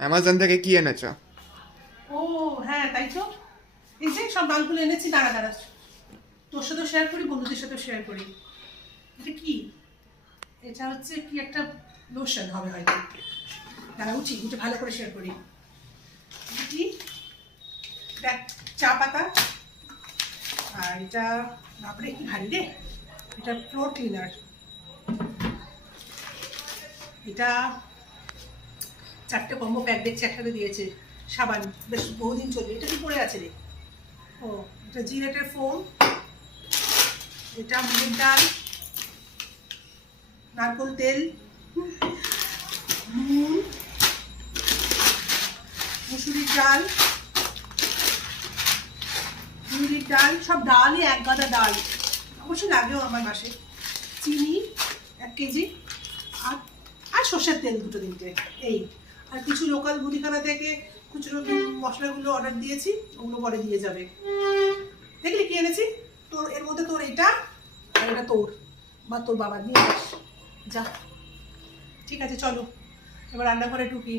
Amazon থেকে কি এনেছো? ও হ্যাঁ, তাই তো। এই যে সব ডালগুলো এনেছি, দাঁড়া দাঁড়া, তোর সাথেও শেয়ার করি, বন্ধুদের সাথেও শেয়ার করি। এটা কি? এটা হচ্ছে কি একটা লোশন হবে হয়তো। দাঁড়া, উঠি উঠে ভালো করে শেয়ার করি। এটা কি? দেখ, চা পাতা। আর এটা, বাপরে কি ভারী রে। এটা ফ্লোর ক্লিনার। এটা 4টে কম্বো প্যাক দেখছি একসাথে দিয়েছে। সাবান, বেশ বহুদিন চলবে। এটা কি পড়ে আছে রে? ও, এটা জিরেটের ফোম। এটা মুগের ডাল, নারকোল তেল, নুন, মুসুরির ডাল, মুড়ির ডাল, সব ডালই এক গাদা ডাল। অবশ্য লাগেও আমার বাসে। চিনি 1 কেজি, আর আর সর্ষের তেল 2-3টে। এই আর কিছু লোকাল মুদিখানা থেকে খুচরো মশলাগুলো অর্ডার দিয়েছি, ওগুলো পরে দিয়ে যাবে। দেখলি কি এনেছি? তোর এর মধ্যে তোর এটা আর এটা তোর বা তোর বাবা নিয়ে যাস। যা, ঠিক আছে, চলো এবার রান্নাঘরে ঢুকি।